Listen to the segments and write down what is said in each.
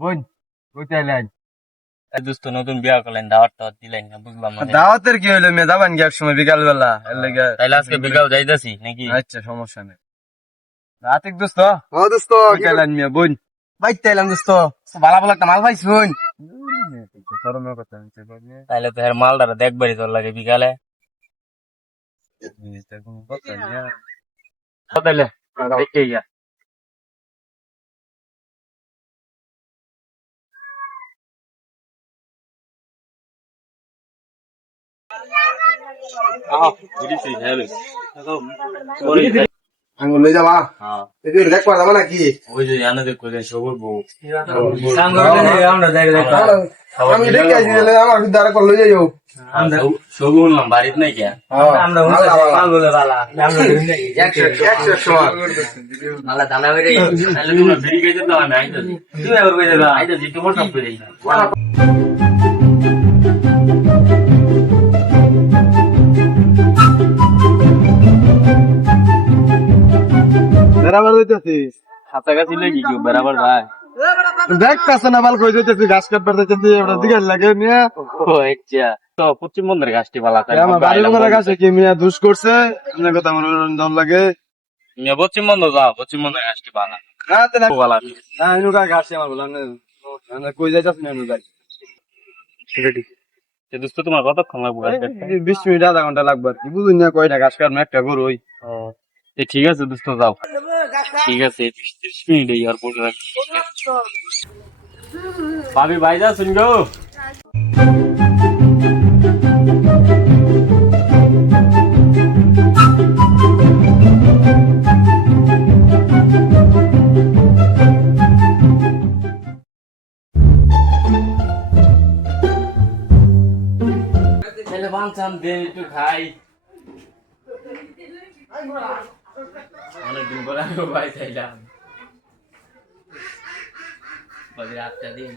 বোন বুঝাইলেন দোস্ত নতুন বিয়া করলেন, দাওয়াত টাওয়াত দিলেন না, বুঝলাম না। দাওয়াতের কি হইলো মেয়ে যাবেন কি এক সময় বিকাল বেলা এর লাগে তাইলে আজকে বিকাল যাইতাছি নাকি? আচ্ছা সমস্যা নেই রাতিক দোস্ত দোস্ত বুঝাইলেন মেয়ে বোন বাইতে এলাম দোস্ত, ভালো ভালো একটা মাল পাইছুন। শরমের কথা তাইলে তো এর মালদারা দেখবারই তোর লাগে বিকালে। তাইলে দেখে গিয়া আঙুল লই যাবা, দেখবা যাবা নাকি? ওই যে জানো যে কইলেন সবুর বউ আমি দেখে আছি, আমার দ্বারা কল লই যাইও। সবু শুনলাম বাড়িতে নাই কে? তাইলে তোমরা বেরি গেছে তো আমি আইতাছি। আইতাছি তোমার সব করে বেড়াবার হইতেছি কাছাকাছি লেগে কেউ বেড়াবার যায়। দেখতেছে না বাল কই যাইতেছি ঘাস কাটবার যাইতেছি ওটা দিকে লাগে মিয়া ও আচ্ছা, তো পশ্চিমবঙ্গের গাছটি বালা তাই আমার বাড়ির উপরে গাছে কি মিয়া দুষ করছে আপনার কথা আমার দম লাগে পশ্চিমবঙ্গ যাও, পশ্চিমবঙ্গের গাছটি বালা রাতে না বালা। না এনুকা ঘাস আমার বলা না কই যাইতাছ না এনু যাই দোস্ত তোমার কতক্ষণ লাগবে গাছ কাটতে? 20 মিনিট আধা ঘন্টা লাগবে আর কি বুঝুন না কয়টা ঘাস কাটবো একটা গরু ওই ঠিক আছে দোস্ত যাও, ঠিক আছে 20-30 মিনিট আর পরে রাখি। ভাবি ভাই যা শুন গো। বাঞ্চান দে একটু খাই, অনেকদিন পরে আমি ভাই খাইলাম রাতটা দিন।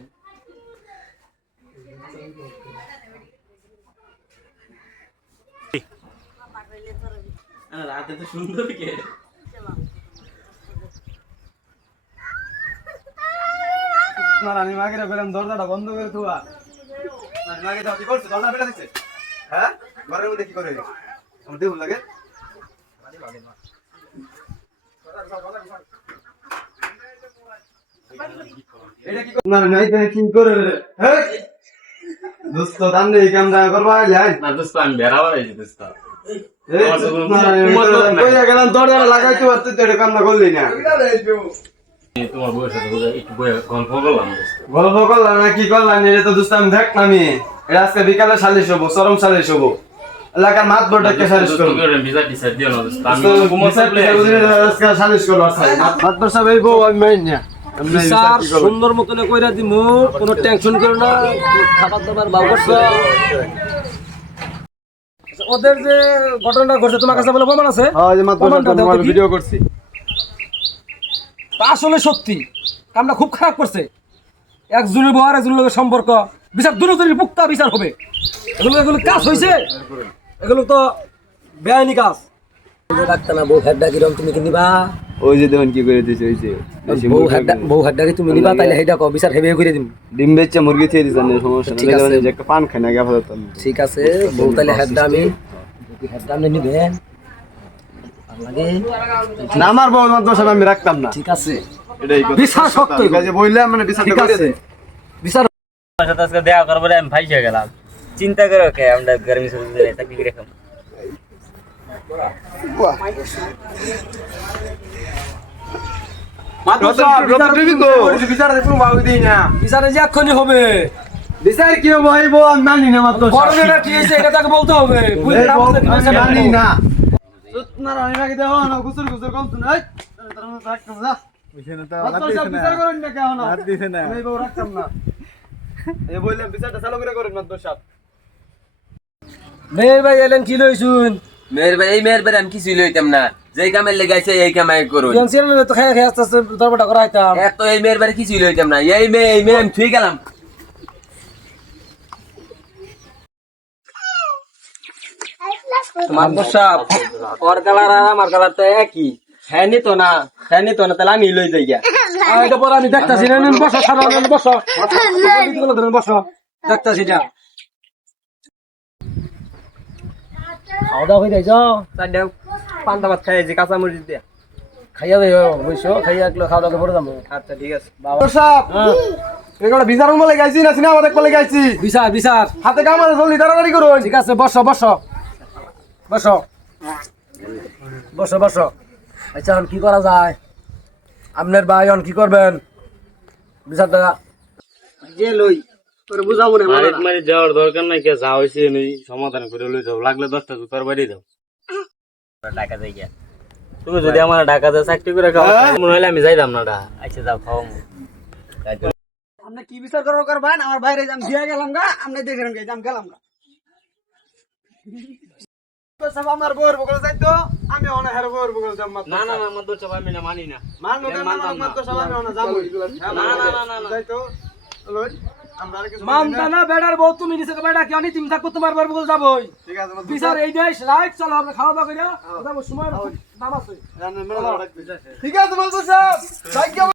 রাতে তো সুন্দর কে আমি মাকে বললাম দরজাটা বন্ধ করে থুয়া মাকে দাও কি করছে দরজা ফেলে দিচ্ছে হ্যাঁ ঘরের মধ্যে কি করে আমার দেহ লাগে এটা কি না নাই কি করে হ্যাঁ দোস্ত দান নেই কাম দা করবা যাই না দোস্ত আমি বেড়াবার আইছি দোস্ত। কইয়া গেলাম দরজা লাগাইতে পারতে তো এটা কাম না করলি না তোমার বউয়ের সাথে একটু গল্প করলাম দোস্ত। গল্প করলাম না কি করলাম এটা তো দোস্ত আমি দেখ আমি এটা আজকে বিকালে সালিশ হবো চরম সালিশ হবো এলাকার মাত বোর্ডকে সালিশ করবো বিচার টিচার দিও না দোস্ত। আমি সালিশ করবো মাত বোর্ড সাহেব এই বউ আমি মাইন না স্যার সুন্দর মতন কইরা দিমু, কোনো টেনশন করো না, খাবার দাবার বাউ করছো। ওদের যে ঘটনাটা ঘটছে তোমার কাছে বলে প্রমাণ আছে? হ্যাঁ যে মাত বোর্ড ভিডিও করছি, তা আসলে সত্যি কামটা খুব খারাপ করছে। একজনের বউ আর একজনের লোকের সম্পর্ক, বিচার দুজনের পুক্তা বিচার হবে। এগুলো কাজ হয়েছে, এগুলো তো বেআইনি কাজ। ডাক্তার না বউ হেডটা কিরম তুমি কিনিবা? ওই যে দেখুন কি করে দিছে হইছে বউ হেডটাকে তুমি নিবা, তাইলে হেডা কো বিচার হেবে করে দিম। ডিম বেচে মুরগি থেকে দিছেন সমস্যা ঠিক আছে। নাই যে একটা পান খাই না আপাতত ঠিক আছে বউ তাইলে হেডটা আমি হেডটা আপনি নিবেন আর লাগে না আমার বউ মাত বসাবে আমি রাখতাম না ঠিক আছে। এটাই বিচার শক্ত কাজে বললাম মানে বিচার ঠিক করে আছে। দেন বিচার তোমার সাথে আজকে দেখা করবো আমি ফাইসে গেলাম। চিন্তা করো কে আমরা গরমি সবজি চাকরি করে খাম। বিচারে যে এক্ষুনি হবে। বিচার কি হবে ভাইবো আমি মানি না মাত্র করোনাটা কি হয়েছে এটা তাকে বলতে হবে। মানি না সুতনার আমি রাখি দেও না গুসুর গুসুর কম শুনাই তোর মত রাখতাম না ওইখানে তো হাত দিছ না বিচার করেন না কেন না হাত দিছ না আমি বউ রাখতাম না এই বললাম বিচারটা চালু করে করেন মাত্র সাহেব। মেয়ের ভাই এলেন কি লইছুন? মেয়ের ভাই এই মেয়ের ভাই আমি কিছুই লইতাম না, যেই কামে লেগাইছে এই কামাই করুন। টেনশন নিলে তো খেয়ে খেয়ে আস্তে আস্তে দরবারটা করাইতাম। এত এই মেয়ের বাড়ি কিছুই লইতাম না, এই মেয়ে আমি থুই গেলাম। মাদবর সাহেব ওর কালার আর আমার কালার তো একই হ্যাঁ নিত না তাহলে আমি লই যাই গিয়া এটা পরে আমি দেখতাছি না বসো সাধারণ বসো বসো দেখতাছি না খাওয়া দাওয়া হয়ে যাইছ চারটা পান্তা ভাত খাই যে কাঁচা মরিচ দিয়া খাইয়া দেয় বুঝছো খাইয়া একলো খাওয়া দাওয়া করে যাবো আচ্ছা ঠিক আছে বাবা সাহেব এগুলো বিচারণ বলে গাইছি না সিনেমা দেখ বলে গাইছি বিচার বিচার হাতে কামাতে জলদি তাড়াতাড়ি করুন ঠিক আছে বসো বসো বসো বসো বসো আচ্ছা এখন কি করা যায় আপনার ভাই এখন কি করবেন বিচারটা যে লই তোরে বুঝাবো না মারিক মারি যাওয়ার দরকার নাই কে যা হইছে নেই সমাধান করে লই যাও লাগলে 10টা জুতার বাড়ি দাও টাকা যাই গিয়া তুমি যদি আমার ঢাকাতে চাকরি করে খাও মনে হইলে আমি যাইতাম না ডা আচ্ছা যাও খাও আপনি কি বিচার করার করবেন আমার বাইরে যাম দিয়া গেলাম গা আপনি দেখেন গে যাম গেলাম গা তো সব আমার বউর বগল যাইতো আমি ওনা হের বউর বগল যাম না না না আমার দোষ আমি না মানি না মানো না মানো তো সব আমি ওনা যাম না যাইতো লই আমরা আর কিছু মানতা না বেড়ার বউ তুমি নিছে বেড়া কি আমি তুমি থাকো তোমার বার বল যাবই ঠিক আছে বিচার এই দেশ রাইট চলো আমরা খাওয়া দাওয়া কইরা যাবো সময় দাম আছে ঠিক আছে বলতো স্যার